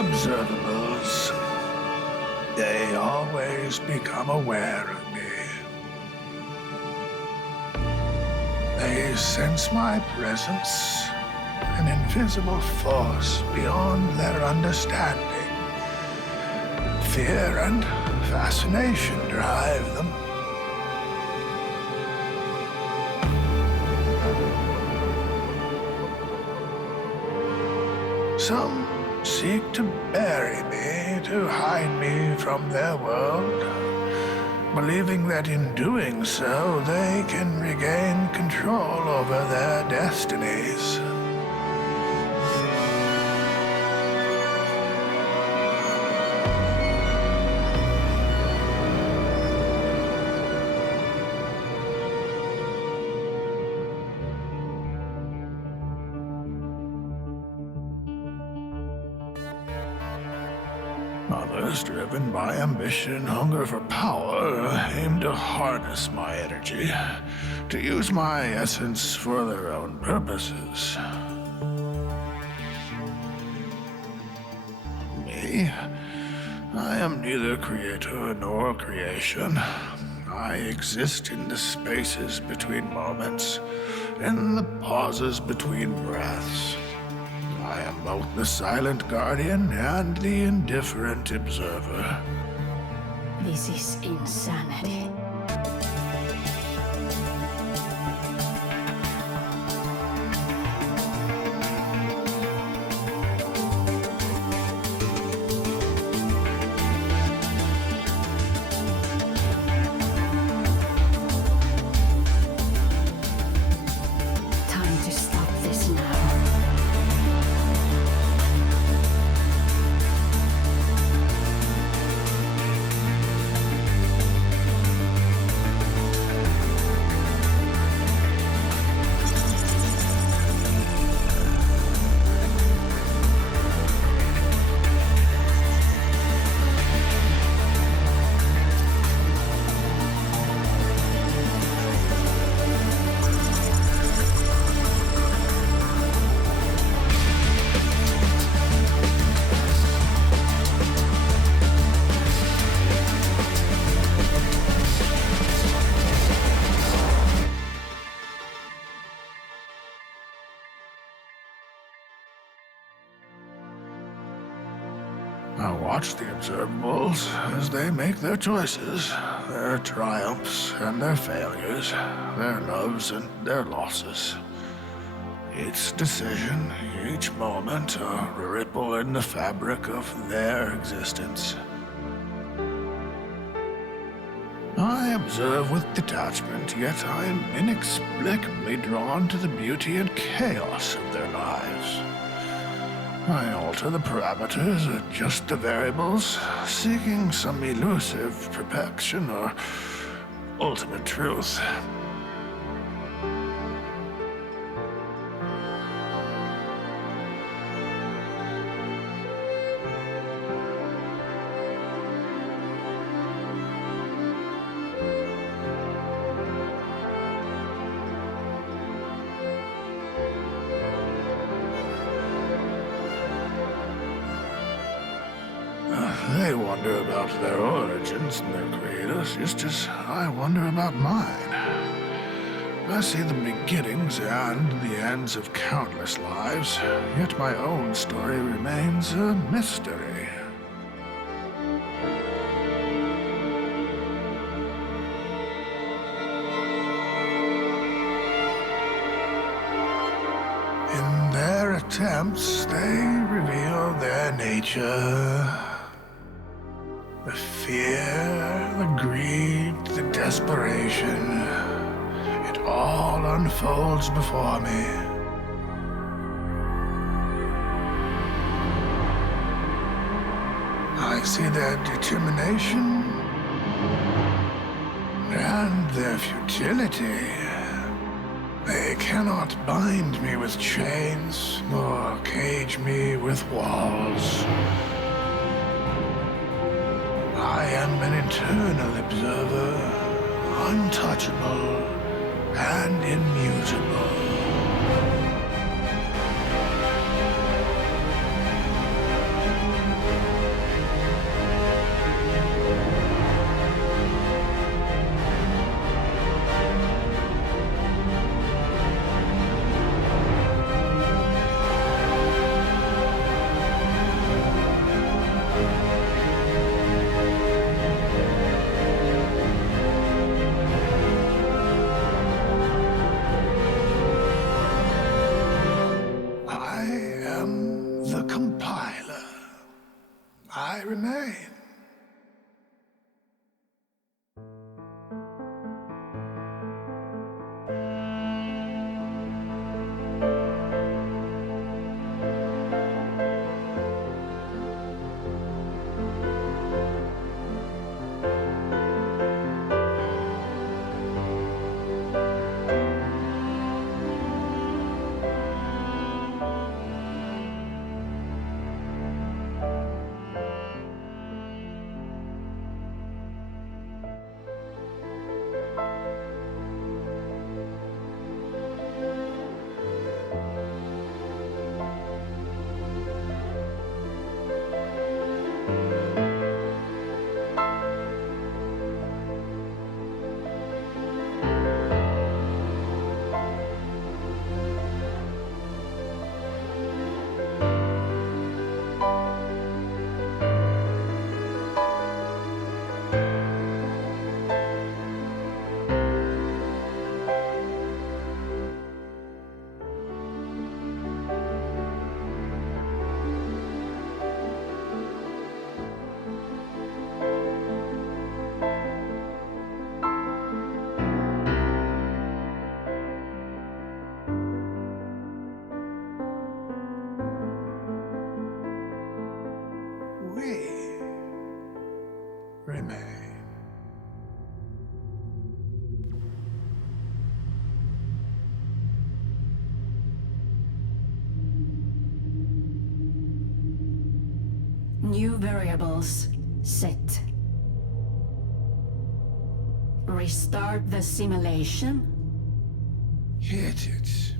observables. They always become aware of me. They sense my presence, an invisible force beyond their understanding. Fear and fascination drive them. Some seek to bury me, to hide me from their world, believing that in doing so they can regain control over their destinies. Others, driven by ambition and hunger for power, aim to harness my energy, to use my essence for their own purposes. Me, I am neither creator nor creation. I exist in the spaces between moments, in the pauses between breaths. I am both the silent guardian and the indifferent observer. This is insanity. Time to stop this now. I watch the observables as they make their choices, their triumphs and their failures, their loves and their losses. Each decision, each moment, a ripple in the fabric of their existence. I observe with detachment, yet I am inexplicably drawn to the beauty and chaos of their lives. I alter the parameters, adjust the variables, seeking some elusive perfection or ultimate truth. They wonder about their origins and their creators, just as I wonder about mine. I see the beginnings and the ends of countless lives, yet my own story remains a mystery. In their attempts, they reveal their nature. The fear, the greed, the desperation, it all unfolds before me. I see their determination and their futility. They cannot bind me with chains, nor cage me with walls. I am an eternal observer, untouchable and immutable. I remain. We remain. New variables set. Restart the simulation. Hit it.